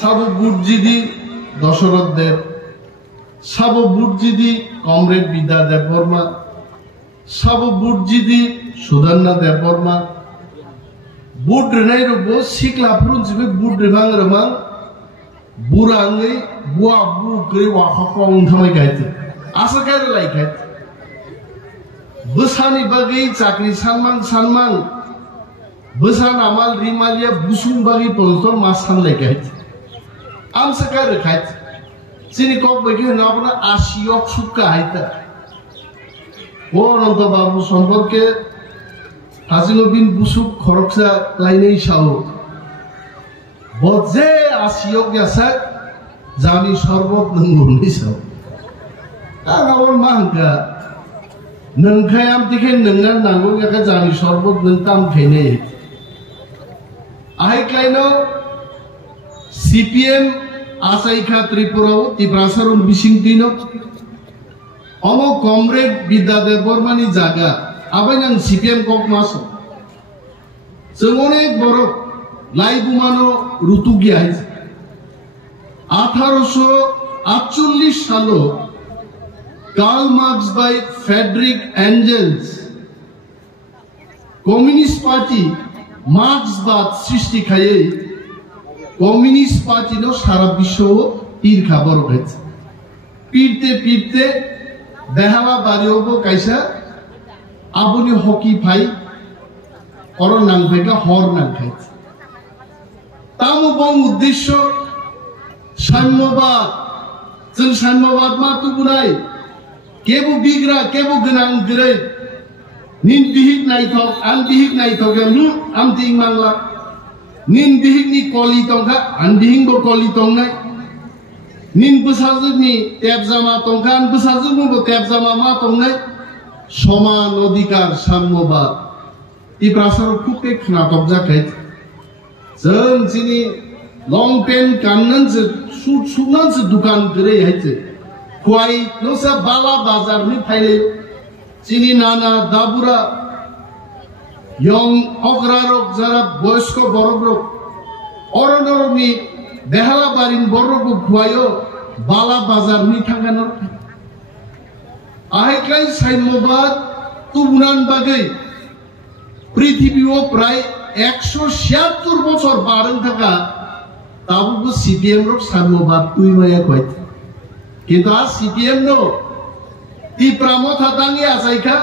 সাবু বুটজিদি দশরথ দেব, সাবু বুটজিদি কমরেড বিদ্যা দেব বর্মা, সাবু বুটজিদি সুধন্না দেব বর্মা, বুট রেনাই রবো সিকলা ফ্রুনজিবে বুট রেমাং রেমাং বুরাङै बुआ बुग्रै वाखखौ उन्थामै गायते आसा गायरो लायखाय बोसानि बागै चाकरि सानमान बोसान आमाल रिमालिया बुसुं बागै पलतल मा सानलायखाय आमसा गायरो खाय सिनि कक बागै नाबना आसियक सुक्का हायता ओ अनंत बाबु सम्पर्के हाजिनबिन बुसुक खरकसा लायनै साव बजे आसियक यासा जानि शरबत नंगौनि साव आगावर मा होनखा नोंखाय आम दिखे नोंना नांगौ याखा जानि शरबत नों ताम खायने आहायख्लायनो सीपीएम आसायखा त्रिपुराव तिब्रासारुन बिसिंतिनो अमो कमरेड बिद्यादेव बर्मानि जागा आबायनां सीपीएम कक मासो जों अनेक बरफ लाइबुमानो ऋतु गया 1848 सालो कार्ल मार्क्स बाय फ्रेडरिक एंजेल्स कम्युनिस्ट पार्टी मार्क्सबाद सृष्टि खायै कम्युनिस्ट पार्टी नो सारा विश्व तीर खबर उठाइछ पीरते बेहाला बारियावबो कायसा आबुनि हकी फाइ और नांफायखा हर नांखायछ तामो बं उद्देश्य साम्यवाद जों साम्यवाद मा तुबुनाय केबो बिग्रा केबो गोनां गरै निन बिहिक नायथक आं बिहिक नायथक आम तिं मांगला निन बिहिकनि कलि तंखा आं बिहिंबो कलि तंनाय निन बोसाजुनि तेबजामा तंखा आं बोसाजुनिबो तेबजामा मा तंनाय समान अधिकार साम्यवाद इ प्रासार खुके खनातक जाखाय जों जिनि लं पेन्ट गाननानसो सुट सुनानसो दुकान गरै हायचे खुवाइ नोसा बाला बाजारनि फायले जिनि नाना दाबुरा यं अग्रारक जारा बयस्क बरग्रक अरनरनि बेहाला बारिन बरग्रक खुवायो बाला बाजारनि थांगानो आहायख्लाय साम्यवाद तुबुनान बागै पृथिबीआव प्राय 176 বছর বারণ থাকা তাবুবো সিপিএম রক সাম্যবাদ তুইমায়া কইত কিন্তু আজ সিপিএম নো তিপ্রামথা দাঙ্গে আসাইখা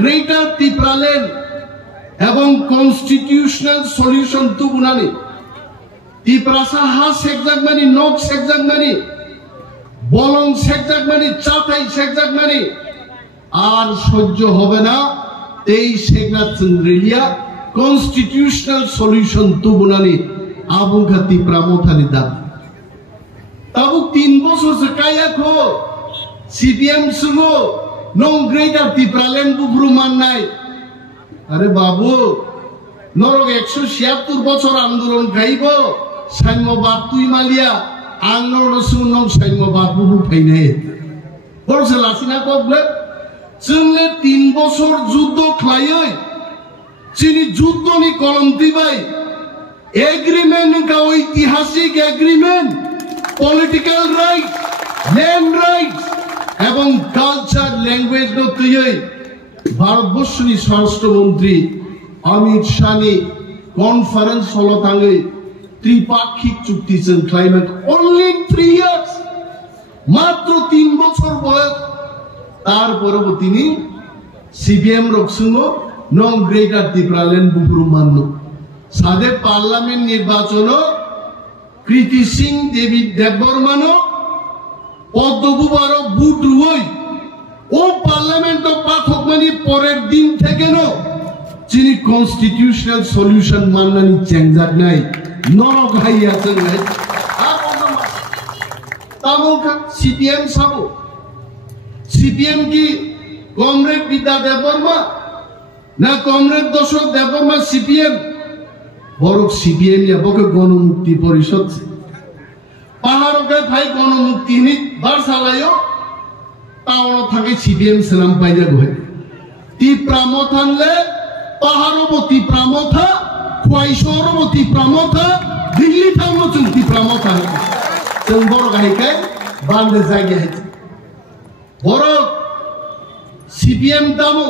গ্রেটার তিপ্রালেন্ড এবং কনস্টিটিউশনাল সলিউশন তুবুনানি তিপ্রাসা হা সেকজাকমানি নক সেকজাকমানি বলং সেকজাকমানি চাতাই সেকজাকমানি আর সহ্য হবে না 23 সেগনাথ চন্দ্রেলিয়া কনস্টিটিউশনাল সলিউশন তুবুনানি আবুখা তিপ্রামথানি দাবি তাবু 3 বছর সে কায়াখো সিপিএম সুগো নং গ্রেটার তিপ্রালেন্ড বুব্রু মাননাই আরে বাবু নরক 176 বছর আন্দোলন খাইব সাম্যবাদ তুই মালিয়া আংনর সুনং সাম্যবাদ বুবু ফাইনে বলছে লাসিনা কবলে जोंले 3 বছর যুদ্ধ খাইयै চিনি যুদ্ধনি কলম দিবাই এগ্রিমেন্ট কা ঐতিহাসিক agreement political right land right এবং কালচার ল্যাঙ্গুয়েজ নো তুই ভারতবর্ষনি স্বরাষ্ট্রমন্ত্রী অমিত শাহনি কনফারেন্স হলো তাঙ্গে ত্রিপাক্ষিক চুক্তি जों ক্লাইমেট অনলি 3 ইয়ার্স মাত্র 3 বছর বয়স তারপরেও তিনি সিপিএম রকসুঙ্গ নং গ্রেটার তিপ্রালেন্ড বুবুরু মান্য সাদে পার্লামেন্ট নির্বাচন কৃতি সিং দেবী দেববর্মান পদ্মবুবার বুট রুই ও পার্লামেন্ট পাঠকমানি পরের দিন থেকে যিনি কনস্টিটিউশনাল সলিউশন মাননানি চেঞ্জাক নাই নরক হাইয়াছেন নাই তামুকা সিপিএম সাবো सीपीएम की कॉमरेड विद्या देवबर्मा ना कॉमरेड दशरथ देवबर्मा सीपीएम बरक सीपीएम या बके गणमुक्ति परिषद पहाड़ों के भाई गणमुक्ति नि बारसालायो टाउन थाके सीपीएम सेनाम पाइजा गए तिप्रामथानले पहाड़ों बो तिप्रामथा Kuaisoro Tipramota, Dili Tamotu Tipramota. Tembor Haikai, Bande Zaget. Boro CPM Damo,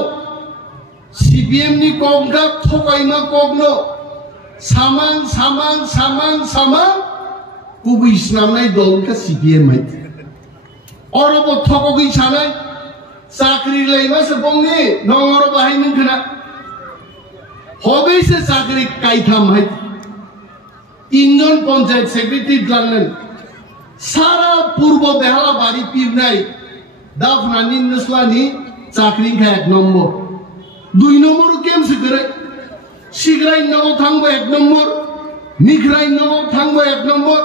CPM ni Kogda, Tokaima Kogno, Saman, Kubu Islamai Dolka CPM. Orobo Tokogi Chanai, Sakri Leva Sabongi, no Oroba Himukana. Hobby se Sakri Kaitam Hait. Indian Panchayat Secretary London. Sara Purbo Behala Bari Pirnai. Daf Nanin Nuslani, Sakri Kak number. Do you know more games? Sigrai no Tango at number. Nikrai no Tango at number.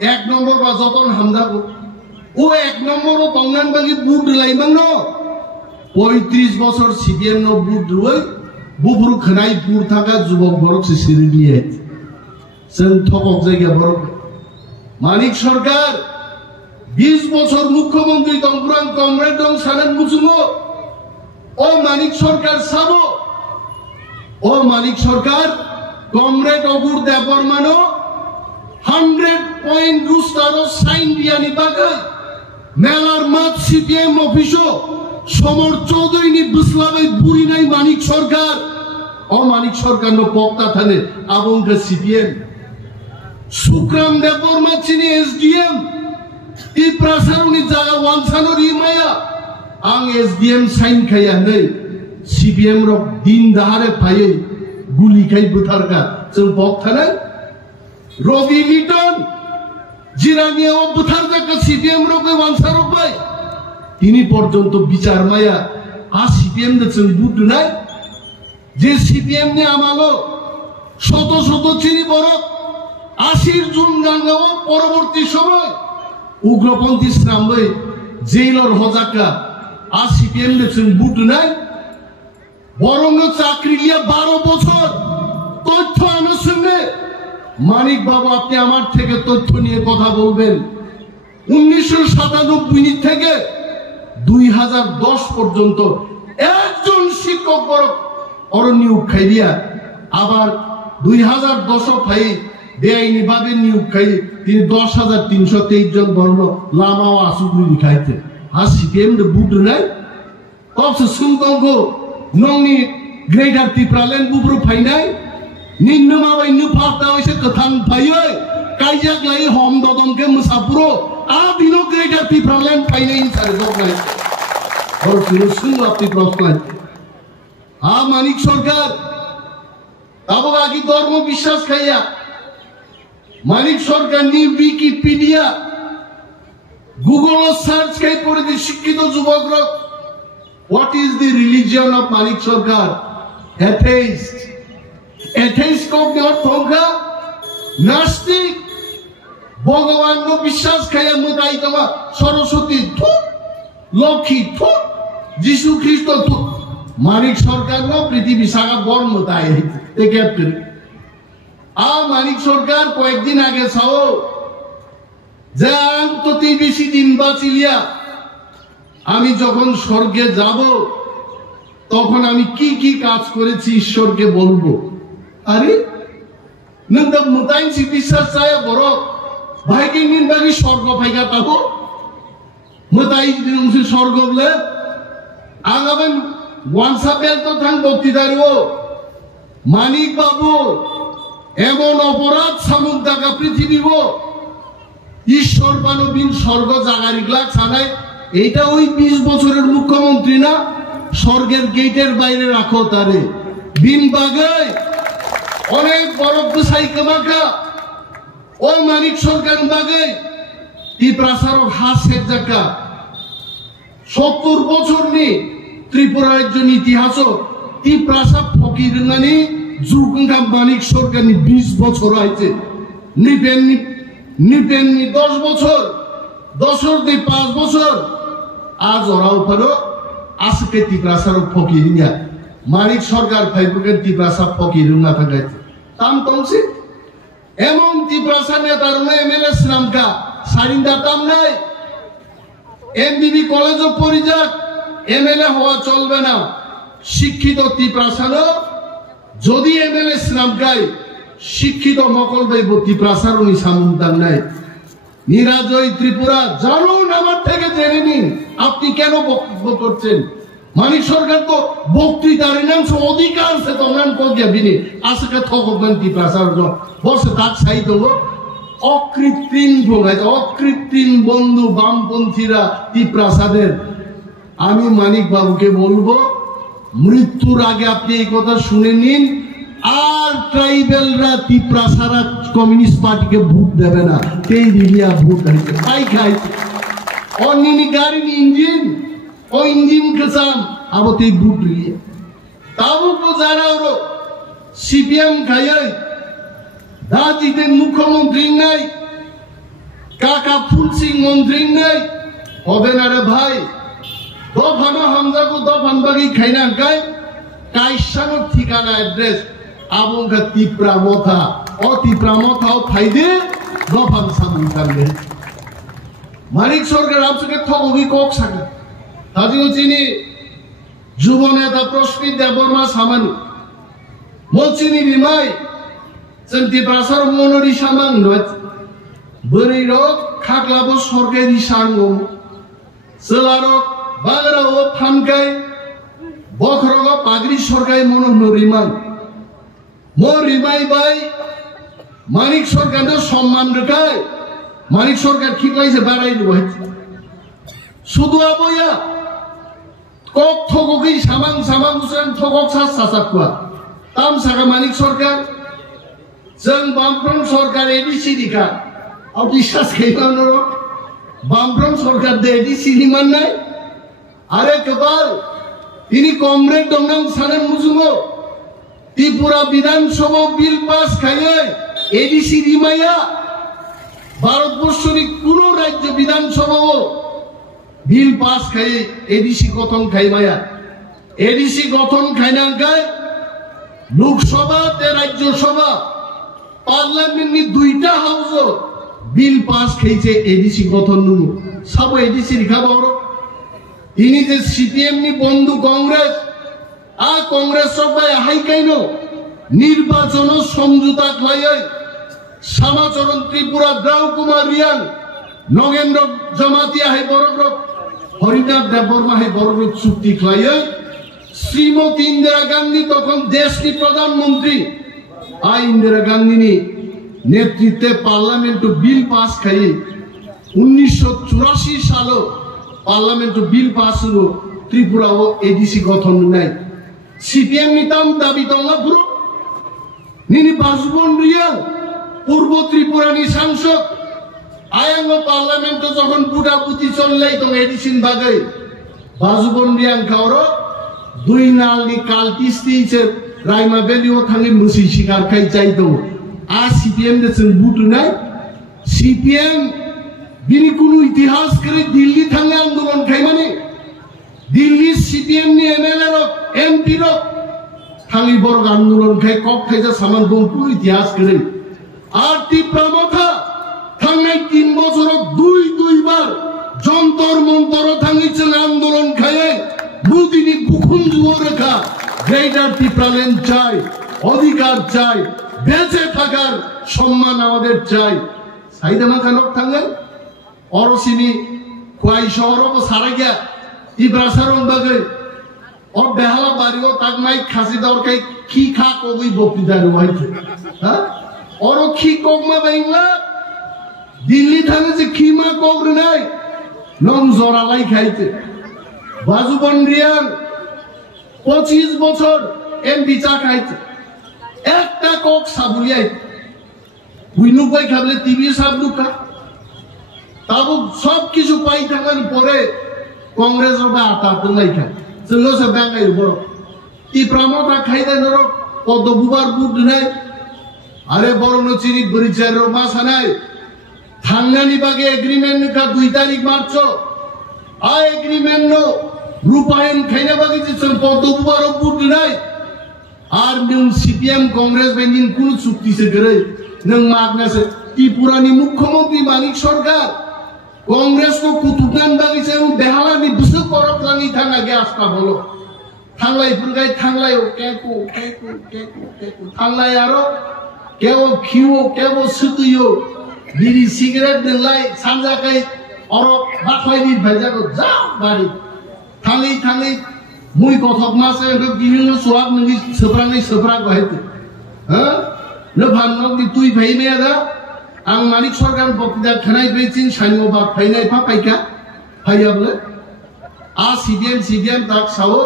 Ek number was upon Hamdago. O ek number of Pongan Bagi Boot Laimano. Poetry's Bossor CPM no Boot Duel. Bubru Kanai Purtaga Zubok Borok Sisiri. Sen top of the Gaborok. Manik Sarkar. 20 বছর মুখ্যমন্ত্রী তংপুরান comrade দং সালেন মুসুমো ও মানিক সরকার সাবো ও মানিক সরকার comrade অগুর দেববর্মানো 100 point রুস্তারো sign দিয়ানি বাগে মেলার মাত CPM অফিসো সমর চৌধুরী নি বুসলাবে বুড়ি নাই মানিক সরকার ও মানিক সরকার no পক্তা থানে আবঙ্গ CPM সুক্রাম Debbarma চিনি SDM I prasaruni jaga wansanori maya ang SDM sign khaya nei CPM ro din dahare phaye guli khai butharka chung bok thanai Robi Liton jirania o butharka ka CPM ro koi wansaro pai tini porjonto bichar maya a CPM de chung butu nai je CPM ne amalo shoto chiri borok 80 June গাঙ্গাও পরবর্তী সময় উগ্রপন্থী ইসলামে জেলর হজাকা আর CPM দেখছেন বুট নাই বরং চাকরি নিয়ে 12 বছর তথ্য আনার সঙ্গে মানিক বাবু আপনি আমার থেকে তথ্য নিয়ে কথা বলবেন 1997 থেকে 2010 পর্যন্ত একজন শিক্ষক অরনিয়োগ খাইয়া আবার 2010 ফাই বেআইনি ভাবে নিয়োগ খাই তিনি 10,323 জন বর্ণ লামা ও আসুগুলি খাইতে আর সিপিএম de বুট নাই কবস সুমকঙ্গো নংনি গ্রেটার ত্রিপুরালেন বুব্রু ফাইনাই নিন্নমা বাই নুফাতা হইছে কথাং ফাইয় কাইজাক লাই হম দদমকে মুসাপুরো আ দিনো গ্রেটার ত্রিপুরালেন ফাইনাই সারে জগাই আর সুরসুন আপনি প্রশ্ন আ মানিক সরকার আবো আকি ধর্ম বিশ্বাস খাইয়া মানিক সরকার নি উইকিপিডিয়া গুগল সার্চ খাই করে দি শিক্ষিত যুবকরা what is the religion of Manik Sarkar atheist কোন অর্থ হগা নাস্তিক ভগবান নো বিশ্বাস খাইয়া মুদাই তোমা সরস্বতী থু লক্ষ্মী থু যিশু খ্রিস্ট থু মানিক সরকার নো পৃথিবী সারা বর্ম তাই একে আ মানিক সরকার কয়েকদিন আগে চাও যে অন্ততি বেশি দিন বাঁচিলিয়া আমি যখন স্বর্গে যাব তখন আমি কি কি কাজ করেছি ঈশ্বরকে বলবো আরে নন্দম মুতাইন বিশ্বাস চায় বড় ভাইকে নিন বাকি স্বর্গ ফাইকা পাবো মুতাই দিনসি স্বর্গ বলে আগাবেন ওয়ানসা বেল তো থাং বক্তৃতারও মানিক বাবু এমন অপরাধ সামুক দাগা পৃথিবী ঈশ্বর মানবীন স্বর্গ জাগারিগুলা ছাড়াই এইটা ওই 20 বছরের মুখ্যমন্ত্রী না স্বর্গের গেটের বাইরে রাখো তারে বিন বাগে অনেক বরফ সাইকে মাখা ও মানিক সরকার বাগে ই প্রাসার হাসের জায়গা 70 বছর নি ত্রিপুরা রাজ্য ইতিহাস ই প্রাসাদ ফকির নানি যুগঙ্গা মানিক সরকার 20 বছর হয়েছে নিপেননি 10 বছর 5 বছর আজ ওরাও পারো আজকে ত্রিপ্রাসার ফকির মানিক সরকার ফাইপুকে ত্রিপ্রাসাদ ফকির না থাকাইছে তাম কমছে এমন ত্রিপ্রাসা নেতার এমএলএ শ্রামকা সারিন্দা তাম নাই এমবিবি কলেজও পরিযাক এমএলএ হওয়া চলবে না শিক্ষিত ত্রিপ্রাসাদ যদি এমএলএ ইসলাম গাই শিক্ষিত মকল বাইব ত্রিপ্রাসারণী সামুদান নাই নিরাজয় ত্রিপুরা জানুন আমার থেকে জেনে নিন আপনি কেন বক্তব্য করছেন মানিক সরকার তো বক্তৃতার নাংশ অধিকার সে তখন কগিয়া বিনি আজকে থকবেন ত্রিপ্রাসারণ বসে তার সাই দেবো অকৃত্রিম ভোগায় অকৃত্রিম বন্ধু বামপন্থীরা ত্রিপ্রাসাদের আমি মানিক বাবুকে বলবো মৃত্যুর আগে আপনি এই কথা শুনে নিন আর ট্রাইবেলরা ত্রিপ্রাসারা কমিউনিস্ট পার্টিকে ভোট দেবে না তেই দিলিয়া ভোট হয়েছে তাই খাইছে অনিনি গাড়ি ইঞ্জিন ও ইঞ্জিন কেসাম আবো তেই ভোট লিয়ে তাবু তো যারা ওরো সিপিএম খাইয়ে রাজিতে মুখ্যমন্ত্রী নাই কাকা ফুল সিং মন্ত্রী নাই হবে না রে ভাই দফানো হামজাকু দফান বাগি খাইনা গায় কাইসানোর ঠিকানা অ্যাড্রেস আবঙ্গা ত্রিপুরা মথা ও ত্রিপুরা মথাও ফাইদে দফান সামন কারণে মানিক সরকার আপসকে থগি কক সাকা তাজিও চিনি যুব নেতা প্রস্মিত দেববর্মা সামানি মচিনি বিমাই जों ত্রিপ্রাসার মনোরি সামাং নয় বरै রক খাকলাবো সরকারি সাঙ্গম সেলারক বাগরাও ফানকাই বখরগ পাগরি সরকারি মনোরিমান মরিমাই বাই মানিক সরকার সম্মান রেখায় মানিক সরকার ঠিক লাইছে বাড়াই দেব শুধু আবয়া কক থগকি সামাং সামাং সুন থগক সাস সাসাকুয়া তাম সাকা মানিক সরকার जों बामफ्रम सरकार एडीसी दिखा और विश्वास खाइबानो बामफ्रम सरकार दे एडीसी माननाय आरे कपाल इनी कमरेड दंनां साने मुजुमो त्रिपुरा विधानसभा बिल पास खाइए एडीसी दिमाया भारतबर्षनि कोनो राज्य विधानसभा बिल पास खाइए एडीसी गठन खाइमाया एडीसी गठन खाइनांगाय लोकसभा ते राज्यसभा पार्लियामेंट नि दुईटा हाउस बिल पास खेचे एडीसी गठन नुनु सब एडीसी लिखा बारो इनी जे सीपीएम नि बंधु कांग्रेस आ कांग्रेस सबाय हाई काइनो निर्वाचन समझौता खायै समाचरण त्रिपुरा द्राउ कुमार रियान नगेंद्र जमातिया हाई बरग्र हरिनाथ देवबर्मा हाई बरग्र चुक्ति खायै श्रीमती इंदिरा गांधी तখন देश की प्रधानमंत्री आ इंदिरा गांधी ने नेतृत्वे पार्लियामेंट बिल पास खाई 1984 साल पार्लियामेंट बिल पास हुआ त्रिपुरा वो एडीसी गठन नहीं सीपीएम निताम दाबी दंगा पुरो निनी बाजुबन रिया पूर्व त्रिपुरा नि सांसद आयांग पार्लियामेंट जखन बुटा बुती चललै तो एडीसी बागै बाजुबन रिया खावरो दुई नाल नि कालतिस्तिसे रायमा बेलियो थांगे मुसि शिकार खाइ चाइ दं आ सीपीएम दे जों बुटुनाय सीपीएम बिनि कुनु इतिहास करे दिल्ली थांगे आंदोलन खाइ माने दिल्ली सीपीएम नि एमएलए रो एमपी रो थांगे बर्ग आंदोलन खाइ कक खाइजा सामान दं कुनु इतिहास करे आर त्रिपुरा थांगे 3 বছর দুই বার যন্তর মন্তর थांगे जों आंदोलन खाइ बुदिनि बुखुन जुओ रेखा গ্রেটার ত্রিপুরাল্যান্ড চাই অধিকার চাই বেঁচে থাকার সম্মান আমাদের চাই সাইদামা কানক থাঙ্গে অরসিনি খোয়াই শহরও সারা গিয়া ত্রিপ্রাসারণ বাগে ও বেহালা বাড়িও তাক নাই খাসি দরকাই কি খা কবি বক্তৃতা রুয়াইছে হ্যাঁ অর কি কগমা বাইংলা দিল্লি থাঙ্গে যে খিমা কগরে নাই নং জরালাই খাইতে বাজুবন রিয়ান 25 বছর এমপি চা খাইছে একটা কক সাবুলিয়াই বুইনু কই খাবলে টিভি সাবলুকা তাবু সব কিছু পাই থাকার পরে কংগ্রেস হবে আতা নাই খায় চলো সে ব্যাঙ্গাই বড় ই প্রমোটা খাই দেন রো কত বুবার বুট নাই আরে বড় নচিনি পরিচয় রো মাসা নাই থাঙ্গানি বাগে এগ্রিমেন্ট কা 2 তারিখ মার্চ আ এগ্রিমেন্ট নো रूपायन खाइना बागी जे पद्मबुबारो बुट নাই আর नों सीपीएम कांग्रेस बेंजिन कुनु चुक्ति से गरे नों मागनासे त्रिपुरानि मुख्यमंत्री मानिक सरकार कांग्रेस को कुतुबगान बागी से बेहालानि बुसु करत लानि थांगा गे आस्था बोलो थांलाय फुरगाय थांलायो केको केको केको केको थांलाय आरो केवो खिवो केवो सुतुयो बिरि सिगारेट दोनलाय सानजाखै अरो बाख्लायनि भाइजाको जाव बारि थाङै थाङै मुइ गथक मासे गिहिनो सुवाक नोंनि सोफ्राङै सोफ्रा गहायते हो न भाननाव दि तुइ भाइनाया दा आं मानिक सरकार बक्तिदा खनाय बेचिन साइनो बा फाइनाय फा पाइका फाइयाबले आ सीडीएम तक सावो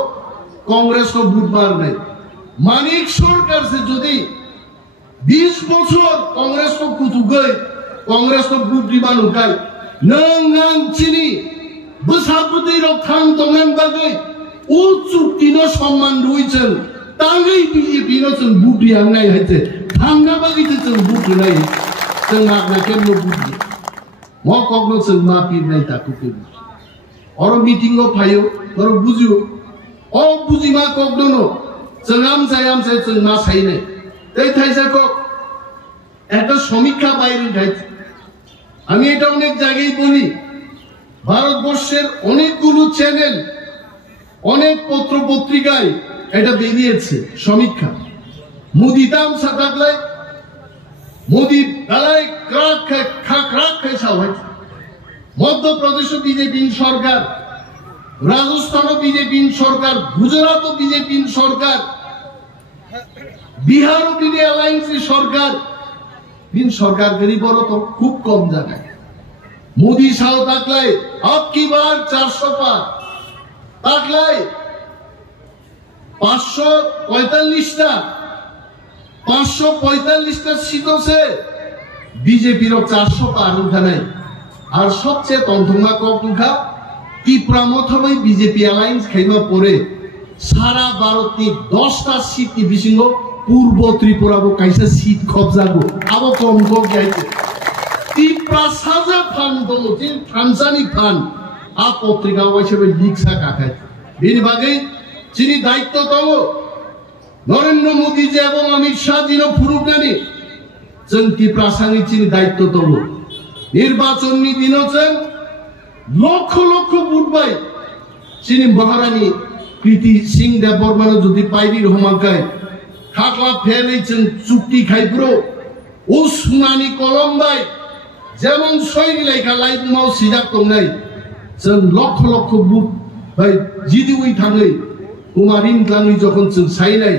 कांग्रेस को बुधवार नहीं मानिक सरकार से जुदी 20 बছর कांग्रेस को कुतुगै कांग्रेस को बुद्धिमान उगाय नों चिनी बसाबुदै रक थां दंगान बागै उ चुक्तिनो सम्मान रुइजों तांगै बीजेपी नो जों बुद्धि आंनाय हायते थांना बागै जों बुद्धि नाय जों नागना केमनो बुद्धि म कगनो जों मा पिरनाय ताकु के और मीटिंग को फायो और बुझियो ओ बुझिमा कगनो जों आमसाय जों मा साइनाय এই থাইসাকো একটা সমীক্ষা বাইরে যাইছে আমি এটা অনেক জায়গায় বলি ভারতবর্ষের অনেকগুলো চ্যানেল অনেক পত্র পত্রিকায় এটা বেরিয়েছে সমীক্ষা মোদি দাম সাতাকলে মোদি গালাই ক্রাক খাক খাইছা হয়েছে মধ্যপ্রদেশ বিজেপি সরকার রাজস্থান বিজেপি সরকার গুজরাট বিজেপি সরকার बिहार बिने अलायंस सरकार बिन सरकार गरीब तो खूब कम जगह मोदी साहब ताकलाय अब की बार 400 पार ताकलाय 545 टा सीटों से बीजेपी रो 400 पार उठानाय और सबसे तंथुमा कौतुका त्रिपुरा मथबै बीजेपी अलायंस खाइमा परे सारा भारत की 10टा सीट की बिसिंगो पूर्व त्रिपुरा को कैसे सीट कब्जा को अब कम को जाइते त्रिपुरा साजा फान दो जिन थानसानी फान आ पत्रिका वैसे लिखसा काखाय बिनि बागै जिनि दायित्व दङ नरेन्द्र मोदी जी एवं अमित शाह जी नो फुरुकनानि जों त्रिपुरा सांनि जिनि दायित्व दङ निर्वाचननि दिनाव जों लक्ष लक्ष बुटबाय जिनि महारानी कृति सिंह देव बर्मानो जुदि पाइरि रहमानखाय खाखला फेलै जों चुक्ति खाइब्रो उ सुनानि कलमबाय जेमन सयनि लेखा लाइफआव सिजाक दंनाय जों लक्ष लक्ष बुट बाय जिदिउइ थाङै कुमारिन लाङै जखन जों साइनाय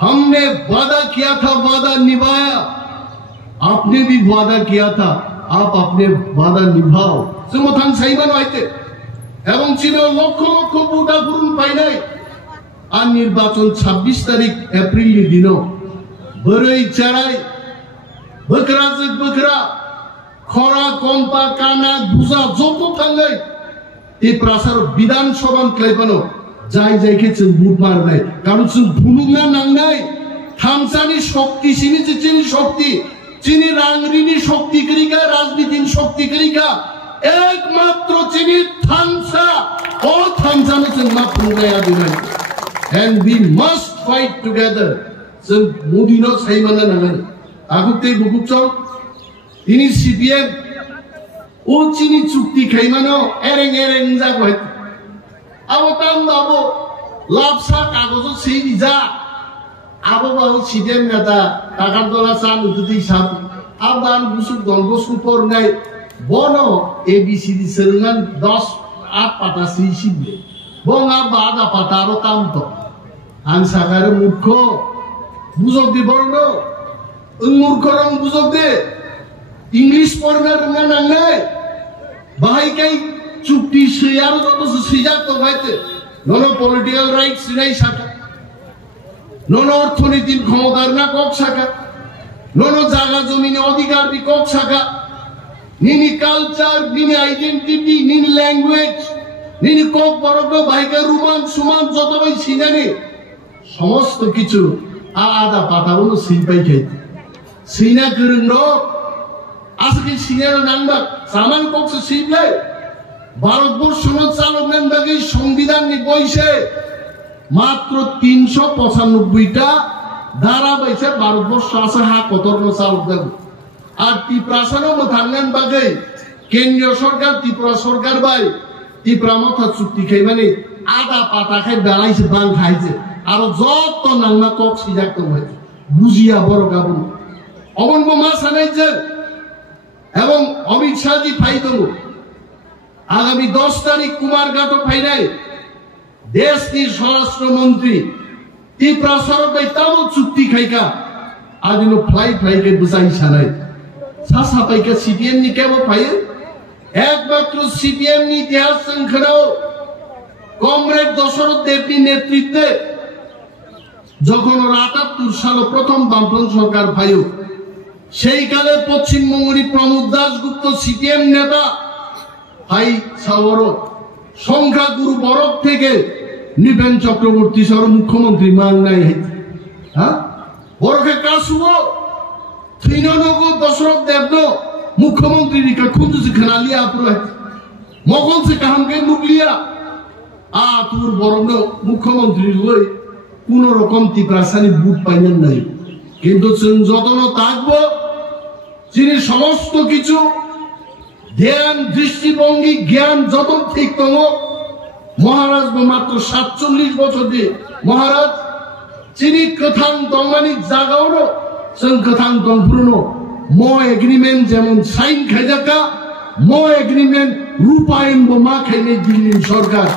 हमने वादा किया था वादा निभाया आपने भी वादा किया था आप अपने वादा निभाओ जों थां साइबानो आइते एवं चिनो लक्ष लक्ष बुटा गुरुन पाइनाय আর নির্বাচন 26 তারিখ এপ্রিল দিনো বরই চারাই বকরা খরা কম্পা কানা বুজা যত থাঙ্গাই এই প্রসার বিধানসভা ক্লাইবানো যাই যাইকে जों বুট মারনাই কারণ जों ভুলুগনা নাংনাই থামসানি শক্তি চিনি শক্তি চিনি রাংরিনি শক্তি করিকা রাজনীতির শক্তি করিকা একমাত্র চিনি থামসা ও থামসানো जों मा ফুঙ্গায়া দিনাই and we must fight together जों मोदीनो साइमाना नांगोन आगुते बुकुचौ इनि सीपीएम ओ चिनि चुक्ति खाइमानो एरें जागो आबो ताम बाबो लापसा कागज सेनि जा आबो बाबो सीपीएम नाता टाकादला सान उतुति साब आबान बुसुक दलबसु परनाय बनो एबीसीडी सोलोंनान 10 8 पाता सिसिबे बंगा बादा पातारो ताम तो आं सागारे मूर्ख बुझक दे बर्नो मूर्ख रंग बुझक दे इंग्लिश पढ़ना रोंगा नांनाय बाहायखाय चुक्ति सैयारो जतसो सैजाक तो गायते ननो पलिटिकल राइट्स सिनाय साका ननो अर्थनीतिर क्षमतार ना কক साका ननो जागा जमिनि अधिकार नि কক साका निनि कालचार निनि आइडेंटिटी निनि लैंग्वेज निनि কক बरक बाइका रुमान सुमान जतबाय सिनानि समस्त किछु आदा पाताबो सिनबाय खायते सिना गोरों न आजके सिनानो नांबा सामान कक्स सिनलाय भारतबर्ष चालकनायनि बागै संविधाननि बयसे मात्र 395 टा धारा बैसे भारतबर्ष आसे हा कतरनो चालकनांगौ আর ত্রিপুরাসানো মথাঙ্গান বাগै केंद्रीय सरकार त्रिपुरा सरकार बाय त्रिपुरा मथा चुक्ति खाइमाने আদা পাতা খাই বেলাইছে বাং খাইছে আর যত নাংনা কক সিজাক্ত হয়েছে বুঝিয়া বড় গাবন অবন্য মা সানাইছে এবং অমিত শাহজি ফাই দেব আগামী 10 তারিখ কুমারঘাটও ফাই নাই দেশটির স্বরাষ্ট্রমন্ত্রী ত্রিপুরা সরকার তাও চুক্তি খাইকা আজ ফ্লাইকে বুঝাই সানাই সাসা পাইকা সিপিএম নি কেবল ফাই একমাত্র সিপিএম নি ইতিহাস সংখ্যাও কমরেড দশরথ দেবনী নেতৃত্বে যখন 78 সালে প্রথম বামফ্রন্ট সরকার ফাইও সেই কালে পশ্চিমবঙ্গের প্রমোদ দাশগুপ্ত সিপিএম নেতা ভাই সাবর সংখ্যাগুরু বরফ থেকে নৃপেন চক্রবর্তী সহ মুখ্যমন্ত্রী মান নাই হ্যাঁ বরফে কাশুব থিননগো দশরথ দেবন মুখ্যমন্ত্রী রিকা খুঁজুছি খানালিয়া পুরো মগন সে কাহামকে নুকলিয়া তোর বরং মুখ্যমন্ত্রী হই কোন রকম ত্রিপ্রাসানি বুট পাইলেন নাই কিন্তু যতন থাকবো যিনি সমস্ত কিছু ধ্যান দৃষ্টিভঙ্গি জ্ঞান যত ঠিক তম মহারাজ মাত্র 47 বছর দিয়ে মহারাজ যিনি কথাং দমানি জাগাওনো जों কথাং দমপুরনো মো এগ্রিমেন্ট যেমন সাইন খাইজাকা মো এগ্রিমেন্ট রূপায়ণ মা খাইনে দিল্লি সরকার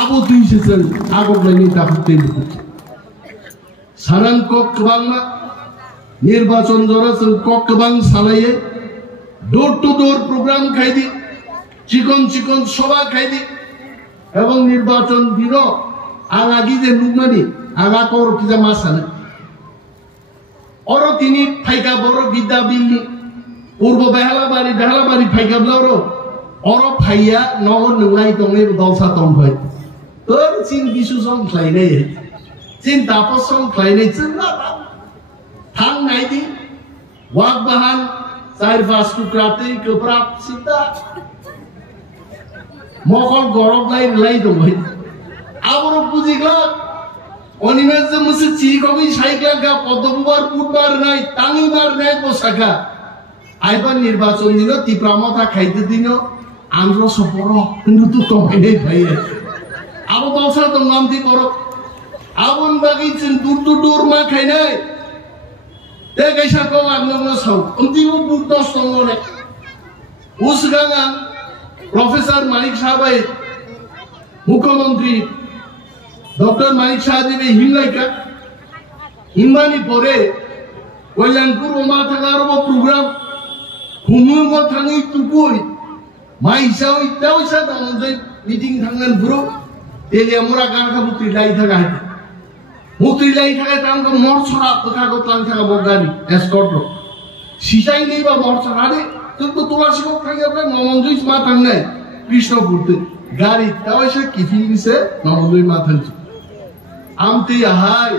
আবো তুইছেন আগবলাইনি তাহতে সারান ককবাংমা নির্বাচন জরা जों ককবাং সালায়ে ডোর টু ডোর প্রোগ্রাম খাইদি চিকন চিকন সভা খাইদি এবং নির্বাচন দিন আগি যে নুমানি আগা কর কিজা মাসানে অর তিনি ফাইকা বড় বিদ্যা বিল্লি পূর্ব বেহালাবাড়ি ফাইকা ব্লারো অর ফাইয়া নগর নুলাই তংনি দলসা তং হয় তোর চিন বিশু সং খাইনে চিন তাপস সং খাইনে চিন না থাং নাইদি ওয়াক বাহান চার পাঁচ টুকরাতে গোপ্রাপ সিদ্ধা মকল গরব লাই দং হয় আবার বুঝিগলা অনিমেষ যে মুসে চিকমি সাইকেল গা পদ্মবার বুধবার নাই টাঙ্গিবার নাই পোশাকা আইবার নির্বাচন দিন তীব্রামতা খাইতে দিন আন্দ্র সপর কিন্তু তো কমাই নেই ভাই আবো দলসা তো নামতি করো আবন বাগিছেন দূর মা খাই নাই তে গাইসা কম আগ্নগ্ন সাউ অন্তিম বুট দশ তঙ্গনে উসগাঙা প্রফেসর মানিক সাহাবাই মুখ্যমন্ত্রী ডক্টর মানিক সাহাজি হিমলাইকা হিমানি পরে কল্যাণপুর ওমা থাকার প্রোগ্রাম হুমুম থাঙি তুকুই মা হিসাব ইত্যাও ইসা তামঞ্জয় মিটিং থাঙ্গান পুরো তেলিয়া মোরা গানখা মুক্তি লাই থাকা হাইতে মুক্তি লাই থাকা তামকে মর ছড়া কথা গতলাং থাকা বগানি এসকর্ট সিসাই নেই বা মর ছড়া রে কিন্তু তোমার শিবক থাকি আপনার নমঞ্জয় মা থাঙ্গাই কৃষ্ণপুরতে গাড়ি তাও এসে কিফিন দিছে নমঞ্জয় মা থাকছে আমতি হাই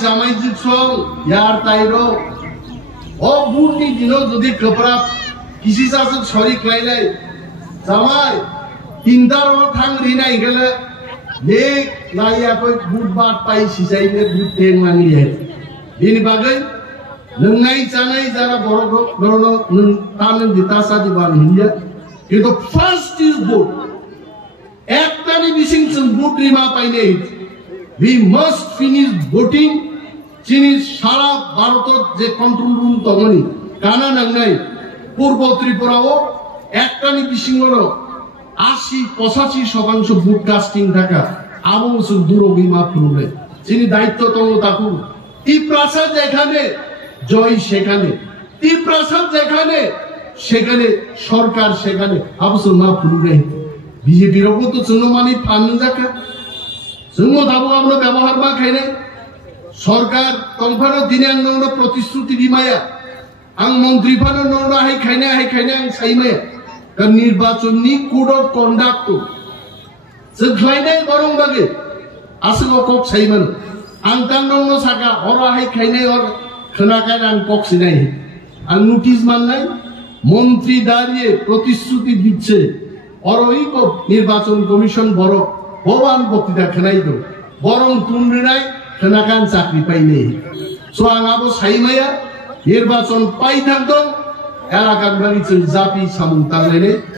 জামাই জিপসং ইয়ার তাইরো ও বুটনি দিনো যদি কপড়া কিসি সাসক সরি ক্লাইলাই জামাই তিনটার ও থাং রিনাই গেলে দেখ লাইয়া কই বুট বাট পাই সিসাইলে বুট টেং মানি হে বিনি বাগৈ নংনাই চানাই যারা বড় বড় নং তামেন দিতাসা দিবান হিয়া কিন্তু ফার্স্ট ইজ বুট একটানি মিসিং বুট রিমা পাইলে we must finish voting যিনি সারা ভারতের যে কন্ট্রোল রুম তমনি কানা নাংনাই পূর্ব ত্রিপুরাও একটানি বিশিংর 80-85% ভোট কাস্টিং থাকা আবংশ দুরবিমা ফুলে যিনি দায়িত্ব তম তাকু ত্রিপ্রাসাদ যেখানে জয় সেখানে ত্রিপ্রাসাদ যেখানে সেখানে সরকার সেখানে আবশ্য না ফুলে বিজেপির ওপর তো চুনমানি ফান দেখা जोंबो दाबो আমরা ব্যবহার মা খাইনে সরকার তংফানো দিনে আং নংনো প্রতিশ্রুতি দিমায়া আং মন্ত্রী ফানো নংনো হাই খাইনে আং সাইমে নির্বাচননি কোড অফ কন্ডাক্ট जों খাইনাই বরং বাগে আসলো কক সাইমান আং তাং নংনো সাকা হরা হাই খাইনে হর খনাকান আং কক সিনাই আং নোটিশ মাননাই মন্ত্রী দাঁড়িয়ে প্রতিশ্রুতি দিচ্ছে আর ওই নির্বাচন কমিশন বড় ভবান বক্তৃতা খেলাই দো বরং তুমরি নাই খেনাকান চাকরি পাই নেই সো আঙাবো সাইমায়া নির্বাচন পাই থাকতো এলাকার বাড়ি জাপি সামুন তাংলাইনে